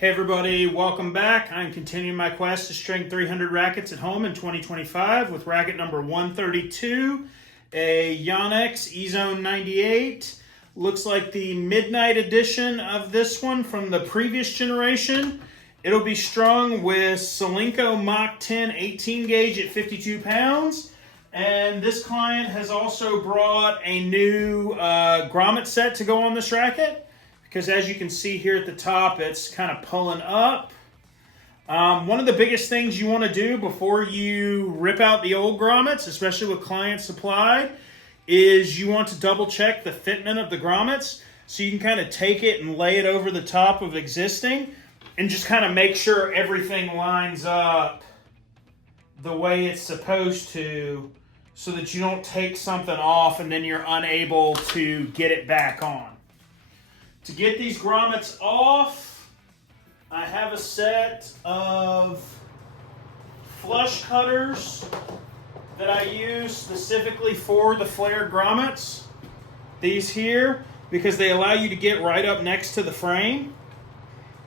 Hey everybody, welcome back. I'm continuing my quest to string 300 rackets at home in 2025 with racket number 132, a Yonex Ezone 98. Looks like the midnight edition of this one from the previous generation. It'll be strung with Solinco Mach 10 18 gauge at 52 pounds. And this client has also brought a new grommet set to go on this racket, because as you can see here at the top, it's kind of pulling up. One of the biggest things you want to do before you rip out the old grommets, especially with client supplied, is you want to double check the fitment of the grommets, so you can kind of take it and lay it over the top of existing and just kind of make sure everything lines up the way it's supposed to, so that you don't take something off and then you're unable to get it back on. To get these grommets off, I have a set of flush cutters that I use specifically for the flared grommets. These here, because they allow you to get right up next to the frame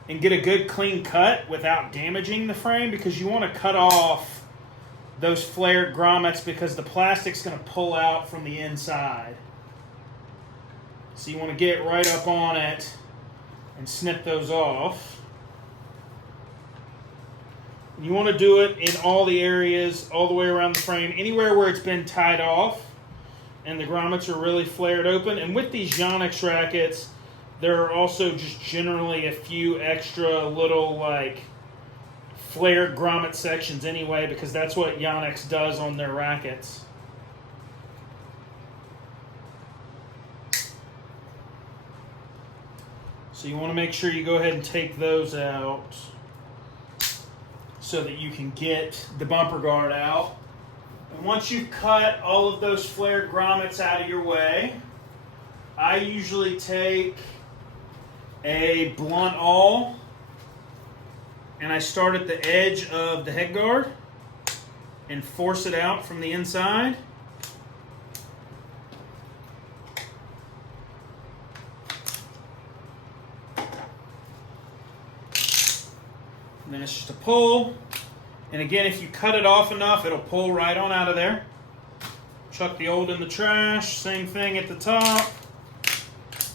and get a good clean cut without damaging the frame, because you want to cut off those flared grommets because the plastic's going to pull out from the inside. So you want to get right up on it and snip those off. You want to do it in all the areas, all the way around the frame, anywhere where it's been tied off and the grommets are really flared open. And with these Yonex rackets, there are also just generally a few extra little like flared grommet sections anyway, because that's what Yonex does on their rackets. So you want to make sure you go ahead and take those out so that you can get the bumper guard out. And once you've cut all of those flared grommets out of your way, I usually take a blunt awl and I start at the edge of the head guard and force it out from the inside. And then it's just a pull. And again, if you cut it off enough, it'll pull right on out of there. Chuck the old in the trash. Same thing at the top.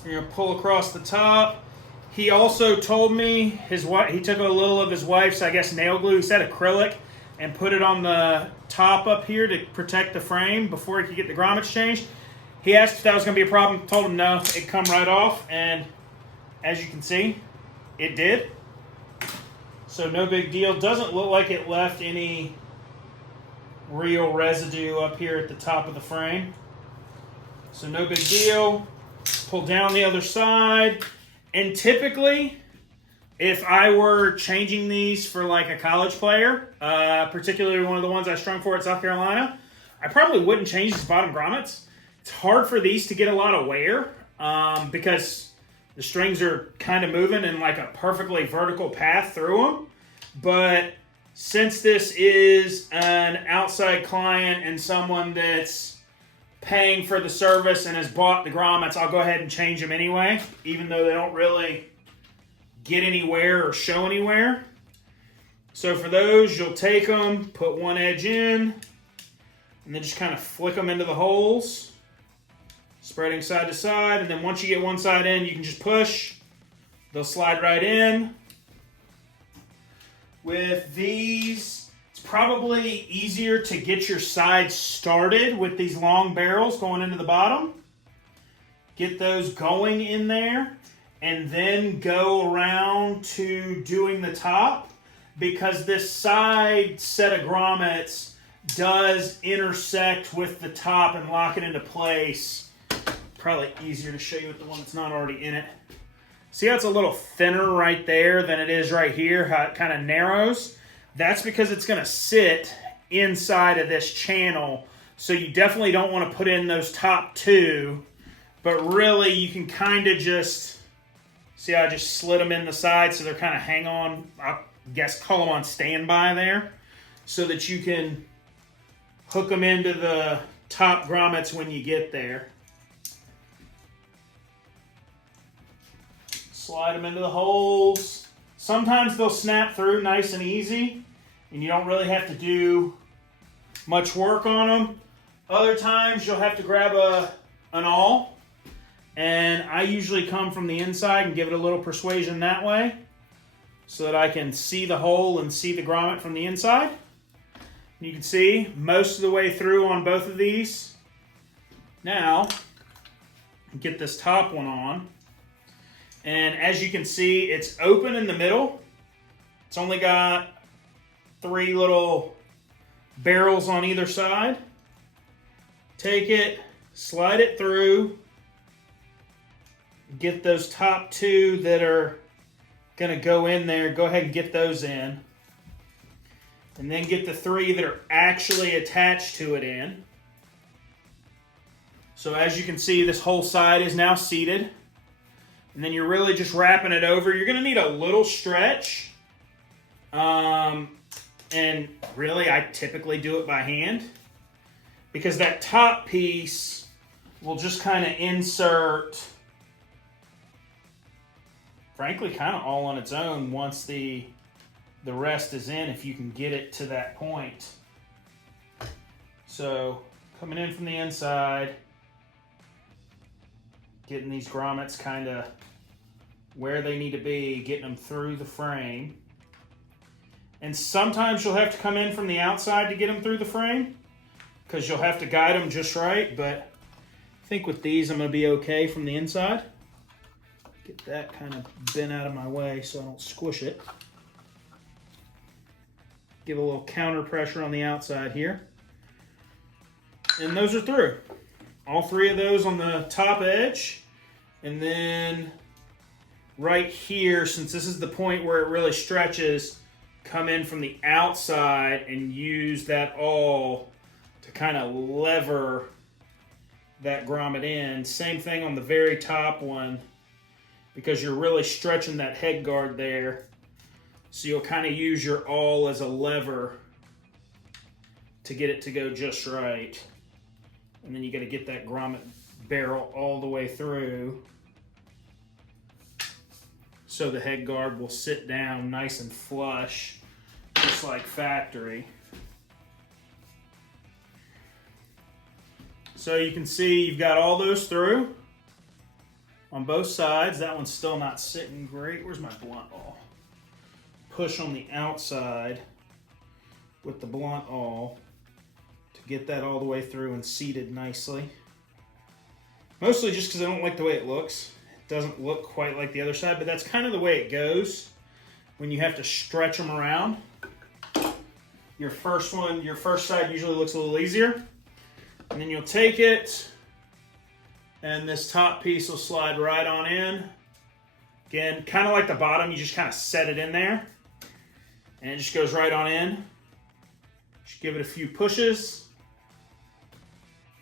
You're going to pull across the top. He also told me his wife, he took a little of his wife's, I guess, nail glue. He said acrylic, and put it on the top up here to protect the frame before he could get the grommets changed. He asked if that was going to be a problem. Told him no. It come right off. And as you can see, it did. So no big deal. Doesn't look like it left any real residue up here at the top of the frame. So no big deal. Pull down the other side. And typically, if I were changing these for like a college player, particularly one of the ones I strung for at South Carolina, I probably wouldn't change these bottom grommets. It's hard for these to get a lot of wear because the strings are kind of moving in like a perfectly vertical path through them. But since this is an outside client and someone that's paying for the service and has bought the grommets, I'll go ahead and change them anyway, even though they don't really get anywhere or show anywhere. So for those, you'll take them, put one edge in, and then just kind of flick them into the holes, spreading side to side. And then once you get one side in, you can just push. They'll slide right in. With these, it's probably easier to get your sides started with these long barrels going into the bottom. Get those going in there, and then go around to doing the top, because this side set of grommets does intersect with the top and lock it into place. Probably easier to show you with the one that's not already in it. See how it's a little thinner right there than it is right here, how it kind of narrows? That's because it's going to sit inside of this channel. So you definitely don't want to put in those top two, but really you can kind of just, see how I just slid them in the side so they're kind of hang on, I guess call them on standby there, so that you can hook them into the top grommets when you get there. Slide them into the holes. Sometimes they'll snap through nice and easy, and you don't really have to do much work on them. Other times you'll have to grab an awl, and I usually come from the inside and give it a little persuasion that way so that I can see the hole and see the grommet from the inside. You can see most of the way through on both of these. Now, get this top one on. And as you can see, it's open in the middle. It's only got 3 little barrels on either side. Take it, slide it through. Get those top 2 that are going to go in there. Go ahead and get those in. And then get the 3 that are actually attached to it in. So as you can see, this whole side is now seated. And then you're really just wrapping it over. You're going to need a little stretch. And really, I typically do it by hand. Because that top piece will just kind of insert, frankly, kind of all on its own once the rest is in, if you can get it to that point. So, coming in from the inside, getting these grommets kind of where they need to be, getting them through the frame. And sometimes you'll have to come in from the outside to get them through the frame because you'll have to guide them just right, but I think with these I'm going to be okay from the inside. Get that kind of bent out of my way so I don't squish it. Give a little counter pressure on the outside here. And those are through. All 3 of those on the top edge. And then right here, since this is the point where it really stretches, come in from the outside and use that awl to kind of lever that grommet in. Same thing on the very top one, because you're really stretching that head guard there. So you'll kind of use your awl as a lever to get it to go just right. And then you got to get that grommet barrel all the way through so the head guard will sit down nice and flush, just like factory. So you can see you've got all those through on both sides. That one's still not sitting great. Where's my blunt awl? Push on the outside with the blunt awl to get that all the way through and seated nicely. Mostly just because I don't like the way it looks. It doesn't look quite like the other side, but that's kind of the way it goes when you have to stretch them around. Your first side usually looks a little easier. And then you'll take it, and this top piece will slide right on in. Again, kind of like the bottom, you just kind of set it in there. And it just goes right on in. Just give it a few pushes.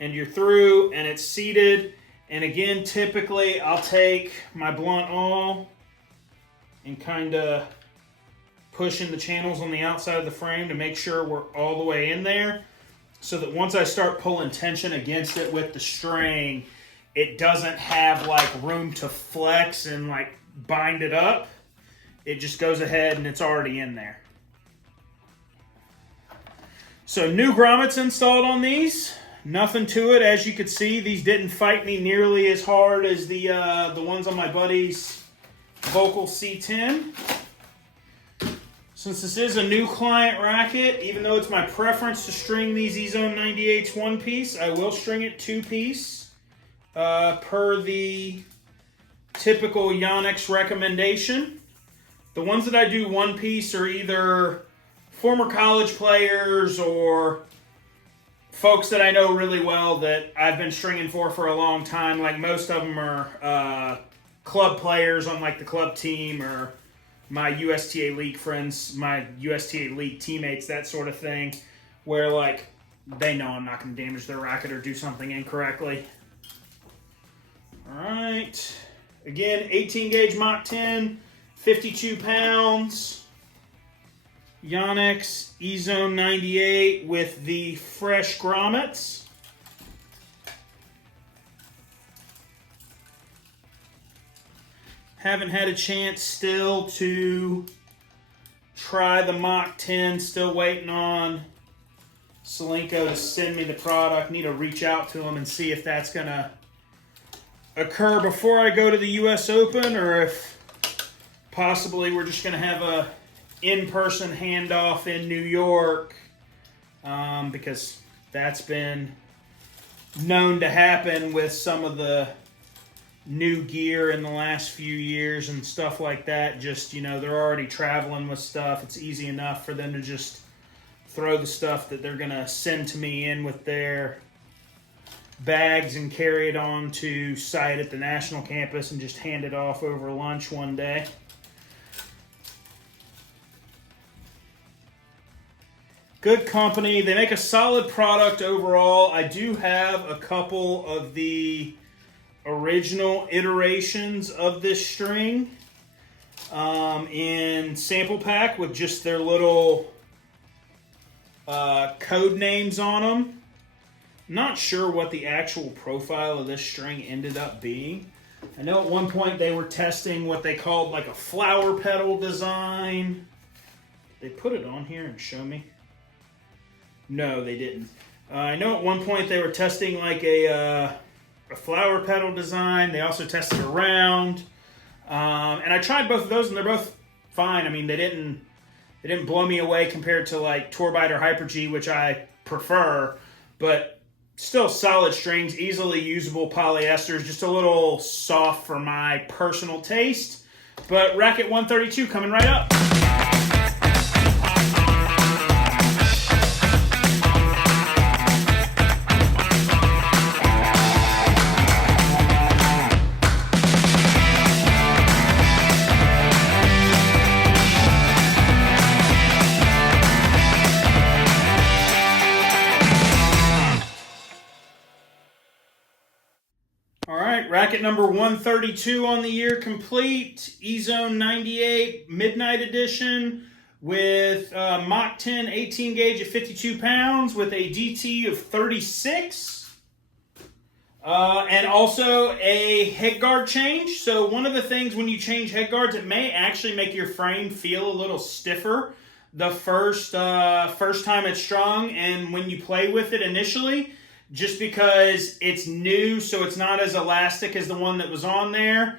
And you're through, and it's seated. And again, typically, I'll take my blunt awl and kind of push in the channels on the outside of the frame to make sure we're all the way in there, so that once I start pulling tension against it with the string, it doesn't have like room to flex and like bind it up. It just goes ahead and it's already in there. So new grommets installed on these. Nothing to it. As you can see, these didn't fight me nearly as hard as the ones on my buddy's Vocal C10. Since this is a new client racket, even though it's my preference to string these Ezone 98s one piece, I will string it 2-piece per the typical Yonex recommendation. The ones that I do 1-piece are either former college players or folks that I know really well that I've been stringing for a long time. Like most of them are club players on like the club team, or my USTA League friends, my USTA League teammates, that sort of thing, where like they know I'm not going to damage their racket or do something incorrectly. All right. Again, 18 gauge Mach 10, 52 pounds. Yonex Ezone 98 with the fresh grommets. Haven't had a chance still to try the Mach 10. Still waiting on Solinco to send me the product. Need to reach out to them and see if that's going to occur before I go to the U.S. Open, or if possibly we're just going to have a in-person handoff in New York, because that's been known to happen with some of the new gear in the last few years and stuff like that. Just, you know, they're already traveling with stuff. It's easy enough for them to just throw the stuff that they're going to send to me in with their bags and carry it on to site at the national campus and just hand it off over lunch one day. Good company. They make a solid product overall. I do have a couple of the original iterations of this string in sample pack with just their little code names on them. Not sure what the actual profile of this string ended up being. I know at one point they were testing what they called like a flower petal design. They put it on here and show me. No, they didn't. I know at one point they were testing like a flower petal design. They also tested a round. And I tried both of those and they're both fine. I mean, they didn't blow me away compared to like Torbite or Hyper G, which I prefer, but still solid strings, easily usable polyesters, just a little soft for my personal taste. But Racket 132 coming right up. Racket number 132 on the year complete. Ezone 98 Midnight Edition with Mach 10 18 gauge at 52 pounds with a DT of 36. And also a headguard change. So one of the things when you change headguards, it may actually make your frame feel a little stiffer the first time it's strung and when you play with it initially, just because it's new, so it's not as elastic as the one that was on there.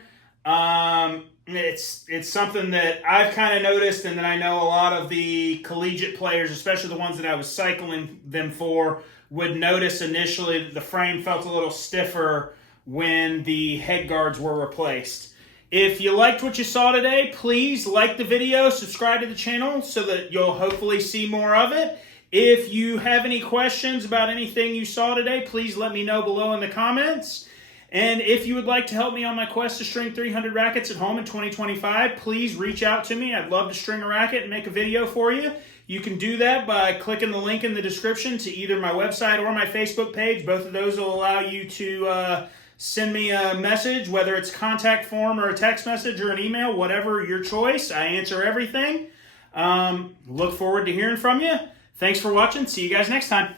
It's something that I've kind of noticed, and that I know a lot of the collegiate players, especially the ones that I was cycling them for, would notice initially that the frame felt a little stiffer when the head guards were replaced. If you liked what you saw today, please like the video, subscribe to the channel so that you'll hopefully see more of it. If you have any questions about anything you saw today, please let me know below in the comments. And if you would like to help me on my quest to string 300 rackets at home in 2025, please reach out to me. I'd love to string a racket and make a video for you. You can do that by clicking the link in the description to either my website or my Facebook page. Both of those will allow you to send me a message, whether it's contact form or a text message or an email, whatever your choice. I answer everything. Look forward to hearing from you. Thanks for watching. See you guys next time.